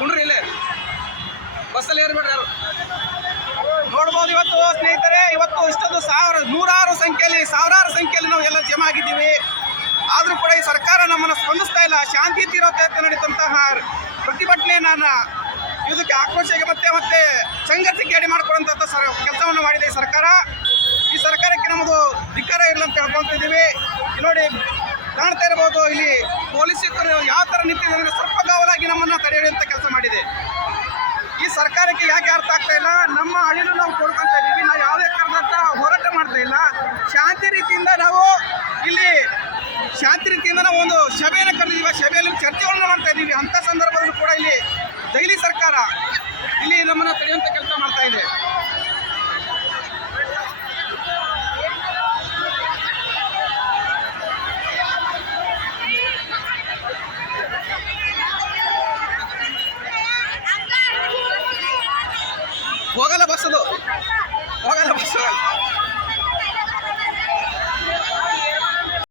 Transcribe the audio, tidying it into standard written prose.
ಕುಂಡ್ರಿ ಇಲ್ಲೇ ಬಸ್ಸಲ್ಲಿ ಏರ್ಬೇಡ್ರಿ ಯಾರು. ನೋಡ್ಬೋದು ಇವತ್ತು ಸ್ನೇಹಿತರೆ, ಇವತ್ತು ಇಷ್ಟೊಂದು ನೂರಾರು ಸಂಖ್ಯೆಯಲ್ಲಿ ಸಾವಿರಾರು ಸಂಖ್ಯೆಯಲ್ಲಿ ನಾವು ಎಲ್ಲ ಜಮಾ ಆಗಿದ್ದೀವಿ. ಆದರೂ ಕೂಡ ಈ ಸರ್ಕಾರ ನಮ್ಮನ್ನು ಸ್ಪಂದಿಸ್ತಾ ಇಲ್ಲ. ಶಾಂತಿಯುತ ನಡೀತಂತಹ ಪ್ರತಿಭಟನೆಯನ್ನು ಇದಕ್ಕೆ ಆಕ್ರೋಶಕ್ಕೆ ಮತ್ತೆ ಸಂಘರ್ಷಕ್ಕೆ ಎಡೆ ಮಾಡಿಕೊಡುವಂಥ ಕೆಲಸವನ್ನು ಮಾಡಿದೆ ಈ ಸರ್ಕಾರ. ಈ ಸರ್ಕಾರಕ್ಕೆ ನಮ್ಮದು ಧಿಕ್ಕಾರ ಇಲ್ಲ ಅಂತ ಹೇಳ್ಕೊತಿದ್ದೀವಿ. ನೋಡಿ ಕಾಣ್ತಾ ಇರ್ಬೋದು, ಇಲ್ಲಿ ಪೊಲೀಸರು ಯಾವ ಥರ ನಿಂತಿದೆ ಅಂದರೆ ಸರ್ಪಗಾವಲಾಗಿ ನಮ್ಮನ್ನು ತಡೆಯುವಂಥ ಕೆಲಸ ಮಾಡಿದೆ. ಈ ಸರ್ಕಾರಕ್ಕೆ ಯಾಕೆ ಅರ್ಥ ಆಗ್ತಾ ಇಲ್ಲ? ನಮ್ಮ ಅಳಿಲು ನಾವು ಕೊಡ್ಕೊತಾ ಇದ್ದೀವಿ. ನಾವು ಯಾವುದೇ ಕಾರಣದಂಥ ಹೋರಾಟ ಮಾಡ್ತಾ ಇಲ್ಲ. ಶಾಂತಿ ರೀತಿಯಿಂದ ನಾವು ಒಂದು ಸಭೆಯನ್ನು ಕರೆದಿದ್ದೀವಿ. ಆ ಸಭೆಯಲ್ಲಿ ಚರ್ಚೆಗಳನ್ನು ಮಾಡ್ತಾ ಇದ್ದೀವಿ. ಅಂಥ ಸಂದರ್ಭದಲ್ಲೂ ಕೂಡ ಇಲ್ಲಿ ದೆಹಲಿ ಸರ್ಕಾರ ಇಲ್ಲಿ ನಮ್ಮನ್ನು ತಡೆಯುವಂಥ ಕೆಲಸ ಮಾಡ್ತಾ ಇದೆ. ಹೋಗಲ್ಲ ಬಸ್, ಅದು ಹೋಗಲ್ಲ ಬಸ್.